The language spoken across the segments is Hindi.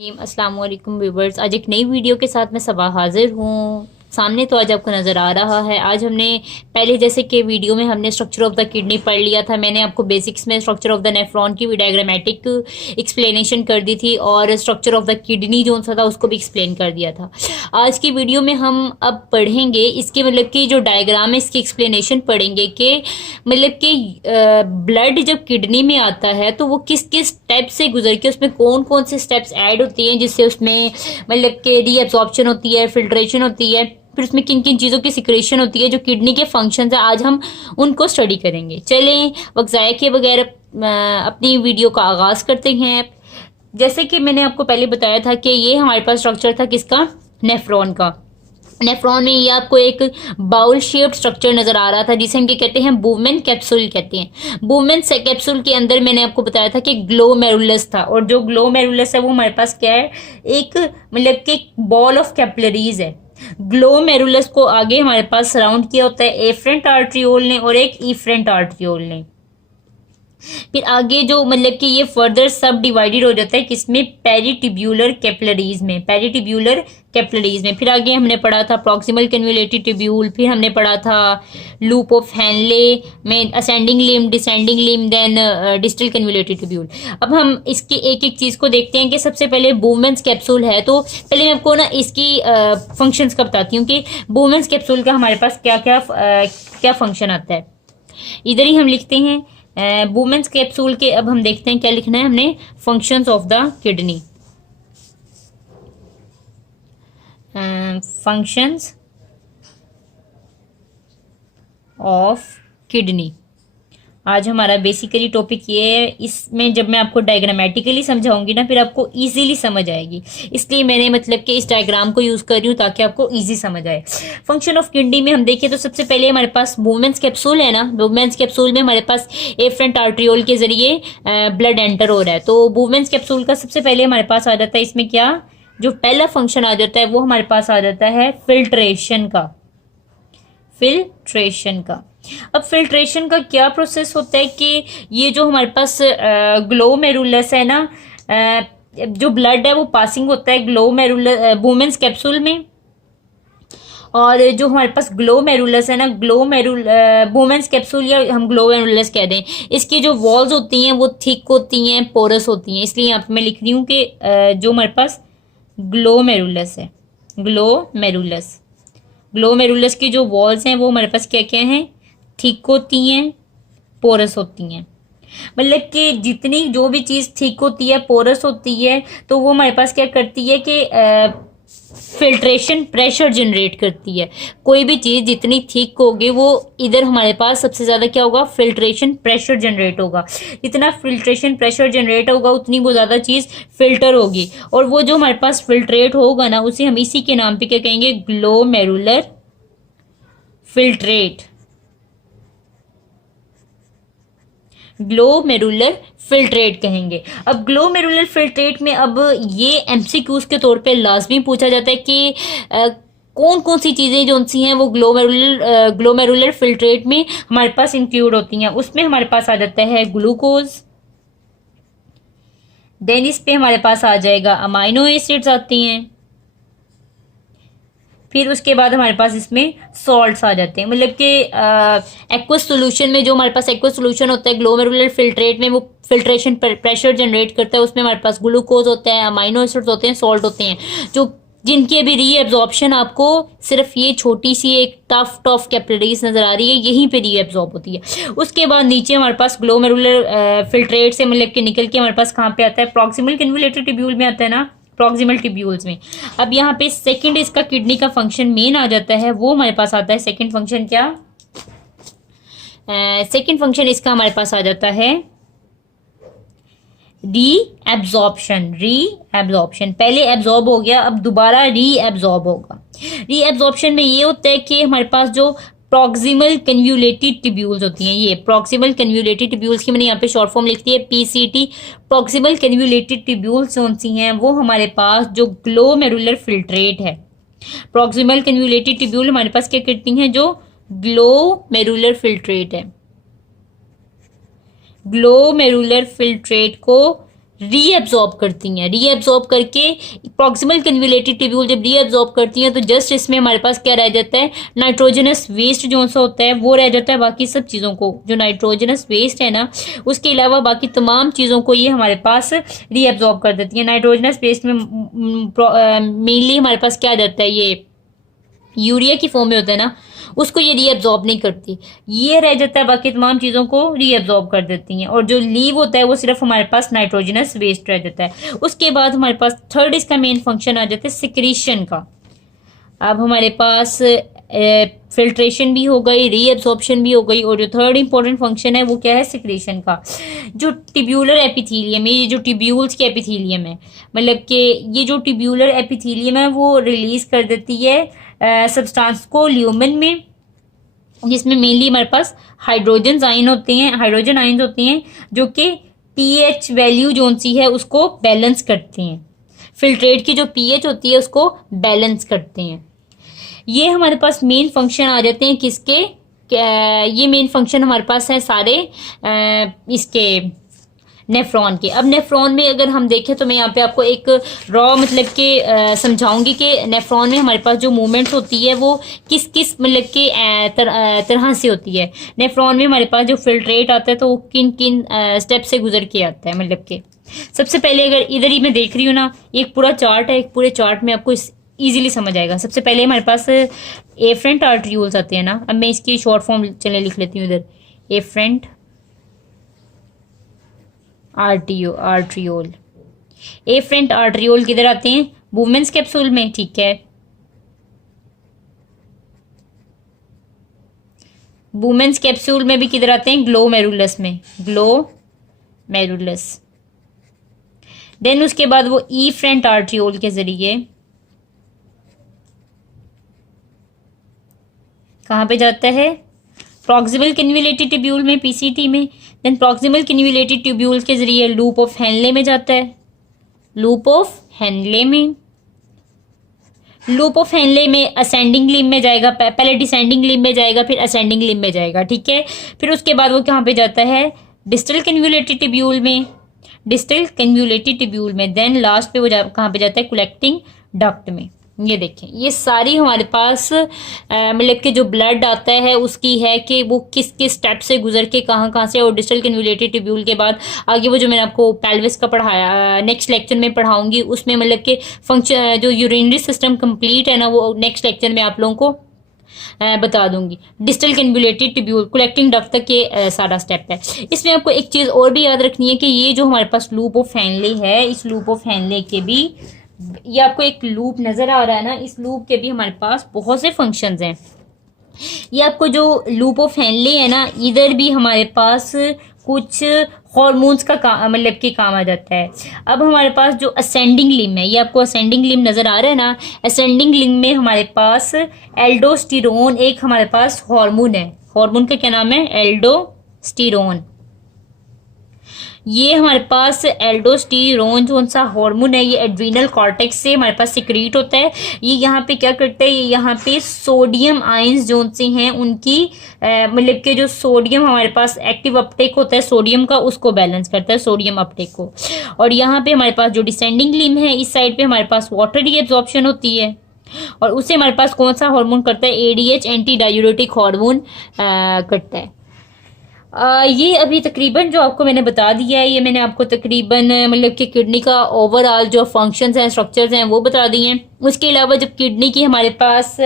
अस्सलाम वालेकुम व्यूवर्स। आज एक नई वीडियो के साथ मैं सबा हाजिर हूँ। सामने तो आज आपको नज़र आ रहा है। आज हमने पहले जैसे कि वीडियो में हमने स्ट्रक्चर ऑफ द किडनी पढ़ लिया था। मैंने आपको बेसिक्स में स्ट्रक्चर ऑफ द नेफ्रॉन की भी डायग्रामेटिक एक्सप्लेनेशन कर दी थी और स्ट्रक्चर ऑफ द किडनी जो सा था उसको भी एक्सप्लेन कर दिया था। आज की वीडियो में हम अब पढ़ेंगे इसके मतलब कि जो डायग्राम है इसकी एक्सप्लेनेशन पढ़ेंगे कि मतलब कि ब्लड जब किडनी में आता है तो वो किस किस स्टेप से गुजर के उसमें कौन कौन से स्टेप्स ऐड होती हैं जिससे उसमें मतलब कि रीअब्जॉर्प्शन होती है, फिल्ट्रेशन होती है, फिर उसमें किन किन चीज़ों की सिक्रेशन होती है जो किडनी के फंक्शंस है। आज हम उनको स्टडी करेंगे। चलें वक्त ज़ाया किए बगैर अपनी वीडियो का आगाज़ करते हैं। जैसे कि मैंने आपको पहले बताया था कि ये हमारे पास स्ट्रक्चर था किसका, नेफ्रॉन का। नेफ्रॉन में ये आपको एक बाउल शेप्ड स्ट्रक्चर नजर आ रहा था जिसे हम क्या कहते हैं, बुमेन कैप्सूल कहते हैं। बुमेन कैप्सूल के अंदर मैंने आपको बताया था कि ग्लोमेरुलस था और जो ग्लोमेरुलस है वो हमारे पास क्या है, एक मतलब कि बॉल ऑफ कैपिलरीज है। ग्लोमेरुलस को आगे हमारे पास सराउंड किया होता है एफरेंट आर्ट्रियोल ने और एक इफरेंट आर्ट्रियोल ने। फिर आगे जो मतलब कि ये फर्दर सब डिवाइडेड हो जाता है किसमें, पेरिटिब्यूलर कैपिलरीज में, पेरिटिब्यूलर कैपिलरीज में। फिर आगे हमने पढ़ा था प्रॉक्सिमल कन्वोल्यूटिव ट्यूब्यूल, फिर हमने पढ़ा था लूप ऑफ हैनले में ascending limb, descending limb, then distal convolutive tubule. अब हम इसकी एक एक चीज को देखते हैं कि सबसे पहले बुमेन्स कैप्सूल है तो पहले मैं आपको ना इसकी फंक्शंस का बताती हूँ कि बुमेन्स कैप्सूल का हमारे पास क्या क्या क्या फंक्शन आता है। इधर ही हम लिखते हैं वुमेन्स कैप्सूल के। अब हम देखते हैं क्या लिखना है हमने, functions of the kidney, functions of kidney. आज हमारा बेसिकली टॉपिक ये है। इसमें जब मैं आपको डायग्रामेटिकली समझाऊंगी ना फिर आपको इजीली समझ आएगी, इसलिए मैंने मतलब कि इस डायग्राम को यूज कर रही हूँ ताकि आपको इजी समझ आए। फंक्शन ऑफ किडनी में हम देखिए तो सबसे पहले हमारे पास वुमेन्स कैप्सूल है ना। वुमेन्स कैप्सूल में हमारे पास एफरेंट आर्ट्रियोल के जरिए ब्लड एंटर हो रहा है। तो वुमेन्स कैप्सूल का सबसे पहले हमारे पास आ जाता है, इसमें क्या जो पहला फंक्शन आ जाता है वो हमारे पास आ जाता है फिल्ट्रेशन का, फिल्ट्रेशन का। अब फिल्ट्रेशन का क्या प्रोसेस होता है कि ये जो हमारे पास ग्लोमेरुलस है ना, जो ब्लड है वो पासिंग होता है ग्लोमेरुलस वुमेन्स कैप्सूल में, और जो हमारे पास ग्लोमेरुलस है ना, वुमेन्स कैप्सूल या हम ग्लोमेरुलस कह दें, इसकी जो वॉल्स होती हैं वो थिक होती हैं, पोरस होती हैं। इसलिए यहाँ पे मैं लिख रही हूँ कि जो हमारे पास ग्लोमेरुलस है, ग्लोमेरुलस, ग्लोमेरुलस की जो वॉल्स हैं वो हमारे पास क्या क्या हैं, थिक होती हैं, पोरस होती हैं। मतलब कि जितनी जो भी चीज़ थिक होती है, पोरस होती है, तो वो हमारे पास क्या करती है कि फिल्ट्रेशन प्रेशर जनरेट करती है। कोई भी चीज़ जितनी थिक होगी वो इधर हमारे पास सबसे ज़्यादा क्या होगा, फिल्ट्रेशन प्रेशर जनरेट होगा। जितना फिल्ट्रेशन प्रेशर जनरेट होगा उतनी वो ज़्यादा चीज़ फिल्टर होगी, और वो जो हमारे पास फिल्ट्रेट होगा ना उसे हम इसी के नाम पे क्या कहेंगे, ग्लोमेरुलर फिल्ट्रेट, ग्लोमेरुलर फिल्ट्रेट कहेंगे। अब ग्लोमेरुलर फिल्ट्रेट में अब ये एमसीक्यूज के तौर पे लाजमी पूछा जाता है कि कौन कौन सी चीज़ें जो सी हैं वो ग्लोमेरुलर फिल्ट्रेट में हमारे पास इंक्लूड होती हैं। उसमें हमारे पास आ जाता है ग्लूकोज, देन इस पे हमारे पास आ जाएगा अमाइनो एसिड्स आती हैं, फिर उसके बाद हमारे पास इसमें सॉल्ट्स आ जाते हैं। मतलब कि एक्वस सोल्यूशन में जो हमारे पास एक्वस सोल्यूशन होता है ग्लोमेरुलर फिल्ट्रेट में, वो फिल्ट्रेशन प्रेशर जनरेट करता है, उसमें हमारे पास ग्लूकोज होता है, अमाइनो एसिड्स होते हैं, सॉल्ट होते हैं, जो जिनकी अभी रीएब्जॉर्प्शन आपको सिर्फ ये छोटी सी एक टफ ऑफ कैपिलरीज नजर आ रही है, यहीं पे रीएब्जॉर्ब होती है। उसके बाद नीचे हमारे पास ग्लोमेरुलर फिल्ट्रेट से मतलब कि निकल के हमारे पास कहाँ पे आता है, प्रॉक्सिमल कन्वोल्यूटिव ट्यूब्यूल में आता है ना, प्रॉक्सिमल ट्यूब्यूल्स में। अब यहाँ पे सेकंड इसका किडनी का फंक्शन मेन आ जाता है, वो हमारे पास आता है सेकंड फंक्शन क्या, सेकंड फंक्शन इसका हमारे पास आ जाता है रीएब्जॉर्प्शन, रीएब्जॉर्प्शन। पहले एब्जॉर्ब हो गया, अब दोबारा रीएब्जॉर्ब होगा। रीएब्जॉर्प्शन में ये होता है कि हमारे पास जो प्रॉक्सिमल कन्वोल्यूटिव ट्यूब्यूल्स होती हैं, ये प्रॉक्सिमल कन्वोल्यूटिव ट्यूब्यूल्स की मैंने यहाँ पे शॉर्ट फॉर्म लिखती है पीसीटी। प्रॉक्सिमल कन्वोल्यूटिव ट्यूब्यूल्स कौन सी हैं, वो हमारे पास जो ग्लोमेरुलर फिल्ट्रेट है, प्रॉक्सिमल कन्वोल्यूटिव ट्यूब्यूल हमारे पास क्या करती हैं, जो ग्लोमेरुलर फिल्ट्रेट है, ग्लोमेरुलर फिल्ट्रेट को रीएब्जॉर्ब करती हैं। रीएब्जॉर्ब करके प्रॉक्सिमल कन्वोल्यूटेड ट्यूब्यूल जब रीएब्जॉर्ब करती हैं तो जस्ट इसमें हमारे पास क्या रह जाता है, नाइट्रोजनस वेस्ट जो सा होता है वो रह जाता है। बाकी सब चीज़ों को, जो नाइट्रोजनस वेस्ट है ना, उसके अलावा बाकी तमाम चीज़ों को ये हमारे पास रीएब्जॉर्ब कर देती है। नाइट्रोजनस वेस्ट में मेनली हमारे पास क्या रहता है, ये यूरिया की फॉर्म में होता है ना, उसको ये रीअब्जॉर्ब नहीं करती, ये रह जाता है, बाकी तमाम चीज़ों को रीअब्जॉर्ब कर देती हैं। और जो लीव होता है वो सिर्फ हमारे पास नाइट्रोजनस वेस्ट रह जाता है। उसके बाद हमारे पास थर्ड इसका मेन फंक्शन आ जाता है सिक्रीशन का। अब हमारे पास फिल्ट्रेशन भी हो गई, रीअब्जॉर्प्शन भी हो गई, और जो थर्ड इंपॉर्टेंट फंक्शन है वो क्या है, सिक्रीशन का। जो ट्यूब्यूलर एपिथीलियम है, ये जो ट्यूब्यूल्स के एपिथीलियम है, मतलब कि ये जो ट्यूब्यूलर एपिथीलियम है वो रिलीज कर देती है सब्सटेंस को ल्यूमेन में, जिसमें मेनली हमारे पास हाइड्रोजन आयन होते हैं, हाइड्रोजन आयन होते हैं जो कि पीएच वैल्यू जो सी है उसको बैलेंस करते हैं। फिल्ट्रेट की जो पीएच होती है उसको बैलेंस करते हैं। ये हमारे पास मेन फंक्शन आ जाते हैं किसके, ये मेन फंक्शन हमारे पास है सारे इसके नेफ्रॉन के। अब नेफ्रॉन में अगर हम देखें तो मैं यहाँ पे आपको एक रॉ मतलब के समझाऊंगी कि नेफ्रॉन में हमारे पास जो मूवमेंट्स होती है वो किस किस मतलब के तरह से होती है। नेफ्रॉन में हमारे पास जो फिल्ट्रेट आता है तो वो किन किन स्टेप से गुजर के आता है, मतलब के सबसे पहले अगर इधर ही मैं देख रही हूँ ना, एक पूरा चार्ट है, एक पूरे चार्ट में आपको इजीली समझ आएगा। सबसे पहले हमारे पास एफरेंट आर्ट्रियोल्स आते हैं ना, अब मैं इसकी शॉर्ट फॉर्म चले लिख लेती हूँ इधर, एफरेंट आर्ट्रियोल। एफरेंट आर्ट्रियोल किधर आते हैं, वुमेन्स कैप्सूल में, ठीक है। वुमेन्स कैप्सूल में भी किधर आते हैं, ग्लोमेरुलस में, ग्लोमेरुलस। देन उसके बाद वो ईफ्रेंट आर्ट्रियोल के जरिए कहाँ पे जाता है, प्रॉक्सिमल कन्वोल्यूटेड ट्यूब्यूल में, पीसीटी में। देन प्रॉक्सिमल कन्वोल्यूटेड ट्यूब्यूल के जरिए लूप ऑफ हेनले में जाता है, लूप ऑफ हेनले में। लूप ऑफ हेनले में असेंडिंग लिम्ब में जाएगा, पहले डिसेंडिंग लिम्ब में जाएगा, फिर असेंडिंग लिम्ब में जाएगा, ठीक है। फिर उसके बाद वो कहाँ पे जाता है, डिस्टल कन्वोल्यूटेड ट्यूब्यूल में, डिस्टल कन्वोल्यूटेड ट्यूब्यूल में। देन लास्ट पे वो कहाँ पे जाता है, कलेक्टिंग डक्ट में। ये देखें, ये सारी हमारे पास मतलब कि जो ब्लड आता है उसकी है कि वो किस किस स्टेप से गुजर के कहाँ कहाँ से, और डिस्टल कन्वोल्यूटेड ट्यूब्यूल के बाद आगे वो जो मैंने आपको पेल्विस का पढ़ाया, नेक्स्ट लेक्चर में पढ़ाऊंगी, उसमें मतलब कि फंक्शन जो यूरिनरी सिस्टम कंप्लीट है ना वो नेक्स्ट लेक्चर में आप लोगों को बता दूंगी। Distal convoluted tubule collecting duct तक के सारा स्टेप है। इसमें आपको एक चीज़ और भी याद रखनी है कि ये जो हमारे पास लूप ऑफ हेनले है, इस लूप ऑफ हेनले के भी, ये आपको एक लूप नजर आ रहा है ना, इस लूप के भी हमारे पास बहुत से फंक्शंस हैं। ये आपको जो लूप ऑफ हेनले है ना, इधर भी हमारे पास कुछ हॉर्मोन्स का मतलब के काम आ जाता है। अब हमारे पास जो असेंडिंग लिम्ब है, ये आपको असेंडिंग लिम्ब नजर आ रहा है ना, असेंडिंग लिम्ब में हमारे पास एल्डोस्टेरोन एक हमारे पास हार्मोन है। हार्मोन का क्या नाम है, एल्डोस्टेरोन। ये हमारे पास एल्डोस्टेरोन जो सा हार्मोन है, ये एड्रीनल कॉर्टेक्स से हमारे पास सिक्रीट होता है। ये यहाँ पे क्या करता है, ये यहाँ पे सोडियम आयंस जो से हैं उनकी मतलब के जो सोडियम हमारे पास एक्टिव अपटेक होता है सोडियम का, उसको बैलेंस करता है, सोडियम अपटेक को। और यहाँ पे हमारे पास जो डिसेंडिंग लिम्ब है, इस साइड पे हमारे पास वाटर रीअब्जॉर्प्शन होती है, और उससे हमारे पास कौन सा हार्मोन करता है, एडीएच एंटी डायूरेटिक हार्मोन करता है। ये अभी तकरीबन जो आपको मैंने बता दिया है, ये मैंने आपको तकरीबन मतलब कि किडनी का ओवरऑल जो फंक्शंस हैं, स्ट्रक्चर्स हैं, वो बता दिए हैं। उसके अलावा जब किडनी की हमारे पास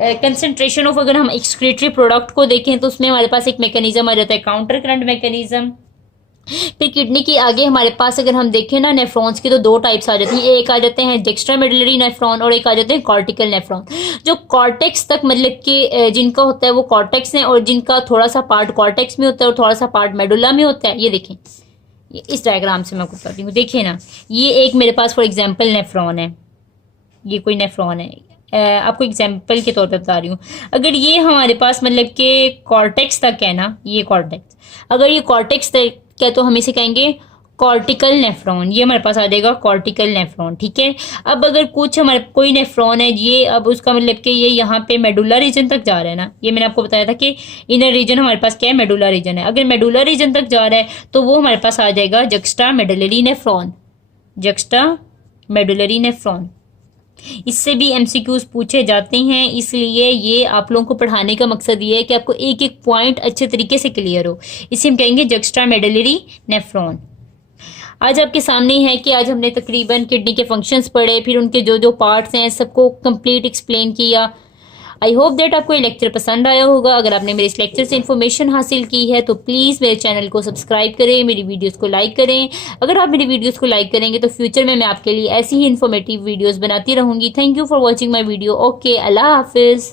कंसंट्रेशन ऑफ, अगर हम एक्सक्रीटरी प्रोडक्ट को देखें तो उसमें हमारे पास एक मैकेनिज्म आ जाता है, काउंटर करंट मैकेनिज्म। फिर किडनी के आगे हमारे पास अगर हम देखें ना नेफ्रॉन्स की, तो दो टाइप्स आ जाती हैं, एक आ जाते हैं डेक्स्ट्रामेडुलरी नेफ्रॉन और एक आ जाते हैं कॉर्टिकल नेफ्रॉन। जो कॉर्टेक्स तक मतलब कि जिनका होता है वो कॉर्टेक्स हैं, और जिनका थोड़ा सा पार्ट कॉर्टेक्स में होता है और थोड़ा सा पार्ट मेडुला में होता है। ये देखें, ये इस डायग्राम से मैं आपको बताती हूँ, देखिए ना, ये एक मेरे पास फॉर एग्जाम्पल नेफ्रॉन है, ये कोई नेफ्रॉन है, आपको एग्जाम्पल के तौर पर बता रही हूँ। अगर ये हमारे पास मतलब कि कॉर्टेक्स तक है ना, ये कॉर्टेक्स, अगर ये कॉर्टेक्स तक क्या, तो हम इसे कहेंगे कॉर्टिकल नेफ्रॉन, ये हमारे पास आ जाएगा कॉर्टिकल नेफ्रॉन। ठीक है, अब अगर कुछ हमारे कोई नेफ्रॉन है ये, अब उसका मतलब कि ये यहाँ पे मेडुला रीजन तक जा रहा है ना, ये मैंने आपको बताया था कि इनर रीजन हमारे पास क्या है, मेडुला रीजन है। अगर मेडुला रीजन तक जा रहा है तो वो हमारे पास आ जाएगा juxta medullary nephron, juxta medullary nephron. इससे भी एमसीक्यूज पूछे जाते हैं, इसलिए ये आप लोगों को पढ़ाने का मकसद ये है कि आपको एक एक पॉइंट अच्छे तरीके से क्लियर हो। इसे हम कहेंगे जक्स्टा मेडुलरी नेफ्रॉन। आज आपके सामने है कि आज हमने तकरीबन किडनी के फंक्शंस पढ़े, फिर उनके जो जो पार्ट्स हैं सबको कंप्लीट एक्सप्लेन किया। आई होप दैट आपको ये लेक्चर पसंद आया होगा। अगर आपने मेरे इस लेक्चर से इन्फॉर्मेशन हासिल की है तो प्लीज़ मेरे चैनल को सब्सक्राइब करें, मेरी वीडियोस को लाइक करें। अगर आप मेरी वीडियोस को लाइक करेंगे तो फ्यूचर में मैं आपके लिए ऐसी ही इन्फॉर्मेटिव वीडियोस बनाती रहूंगी। Thank you for watching my video. Okay, अल्लाह हाफिज़।